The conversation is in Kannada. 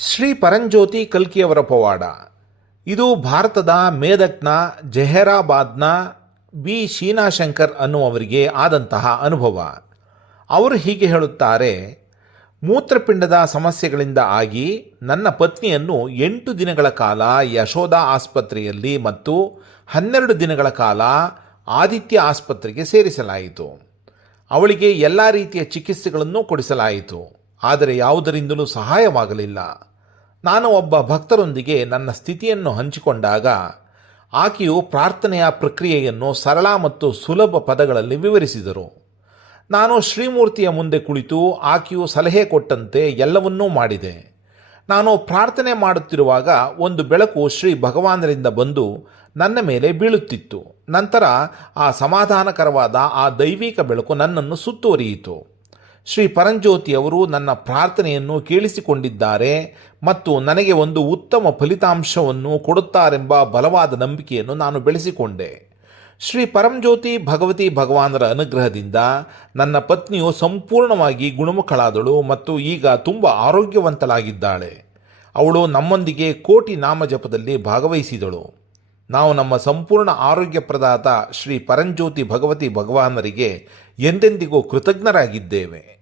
ಶ್ರೀ ಪರಂಜ್ಯೋತಿ ಕಲ್ಕಿಯವರ ಪವಾಡ. ಇದು ಭಾರತದ ಮೇದಕ್ನ, ಜೆಹರಾಬಾದ್ನ ಬಿ. ಶೀನಾಶಂಕರ್ ಅನ್ನುವರಿಗೆ ಆದಂತಹ ಅನುಭವ. ಅವರು ಹೀಗೆ ಹೇಳುತ್ತಾರೆ, ಮೂತ್ರಪಿಂಡದ ಸಮಸ್ಯೆಗಳಿಂದ ಆಗಿ ನನ್ನ ಪತ್ನಿಯನ್ನು ಎಂಟು ದಿನಗಳ ಕಾಲ ಯಶೋಧ ಆಸ್ಪತ್ರೆಯಲ್ಲಿ ಮತ್ತು ಹನ್ನೆರಡು ದಿನಗಳ ಕಾಲ ಆದಿತ್ಯ ಆಸ್ಪತ್ರೆಗೆ ಸೇರಿಸಲಾಯಿತು. ಅವಳಿಗೆ ಎಲ್ಲ ರೀತಿಯ ಚಿಕಿತ್ಸೆಗಳನ್ನು ಕೊಡಿಸಲಾಯಿತು. ಆದರೆ ಯಾವುದರಿಂದಲೂ ಸಹಾಯವಾಗಲಿಲ್ಲ. ನಾನು ಒಬ್ಬ ಭಕ್ತರೊಂದಿಗೆ ನನ್ನ ಸ್ಥಿತಿಯನ್ನು ಹಂಚಿಕೊಂಡಾಗ ಆಕೆಯು ಪ್ರಾರ್ಥನೆಯ ಪ್ರಕ್ರಿಯೆಯನ್ನು ಸರಳ ಮತ್ತು ಸುಲಭ ಪದಗಳಲ್ಲಿ ವಿವರಿಸಿದರು. ನಾನು ಶ್ರೀಮೂರ್ತಿಯ ಮುಂದೆ ಕುಳಿತು ಆಕೆಯು ಸಲಹೆ ಕೊಟ್ಟಂತೆ ಎಲ್ಲವನ್ನೂ ಮಾಡಿದೆ. ನಾನು ಪ್ರಾರ್ಥನೆ ಮಾಡುತ್ತಿರುವಾಗ ಒಂದು ಬೆಳಕು ಶ್ರೀ ಭಗವಾನರಿಂದ ಬಂದು ನನ್ನ ಮೇಲೆ ಬೀಳುತ್ತಿತ್ತು. ನಂತರ ಆ ಸಮಾಧಾನಕರವಾದ ಆ ದೈವಿಕ ಬೆಳಕು ನನ್ನನ್ನು ಸುತ್ತುವರಿಯಿತು. ಶ್ರೀ ಪರಂಜ್ಯೋತಿಯವರು ನನ್ನ ಪ್ರಾರ್ಥನೆಯನ್ನು ಕೇಳಿಸಿಕೊಂಡಿದ್ದಾರೆ ಮತ್ತು ನನಗೆ ಒಂದು ಉತ್ತಮ ಫಲಿತಾಂಶವನ್ನು ಕೊಡುತ್ತಾರೆಂಬ ಬಲವಾದ ನಂಬಿಕೆಯನ್ನು ನಾನು ಬೆಳೆಸಿಕೊಂಡೆ. ಶ್ರೀ ಪರಂಜ್ಯೋತಿ ಭಗವತಿ ಭಗವಾನರ ಅನುಗ್ರಹದಿಂದ ನನ್ನ ಪತ್ನಿಯು ಸಂಪೂರ್ಣವಾಗಿ ಗುಣಮುಖಳಾದಳು ಮತ್ತು ಈಗ ತುಂಬ ಆರೋಗ್ಯವಂತಳಾಗಿದ್ದಾಳೆ. ಅವಳು ನಮ್ಮೊಂದಿಗೆ ಕೋಟಿ ನಾಮಜಪದಲ್ಲಿ ಭಾಗವಹಿಸಿದಳು. ನಾವು ನಮ್ಮ ಸಂಪೂರ್ಣ ಆರೋಗ್ಯ ಪ್ರದಾತ ಶ್ರೀ ಪರಂಜ್ಯೋತಿ ಭಗವತಿ ಭಗವಾನರಿಗೆ ಎಂದೆಂದಿಗೂ ಕೃತಜ್ಞರಾಗಿದ್ದೇವೆ.